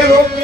cielo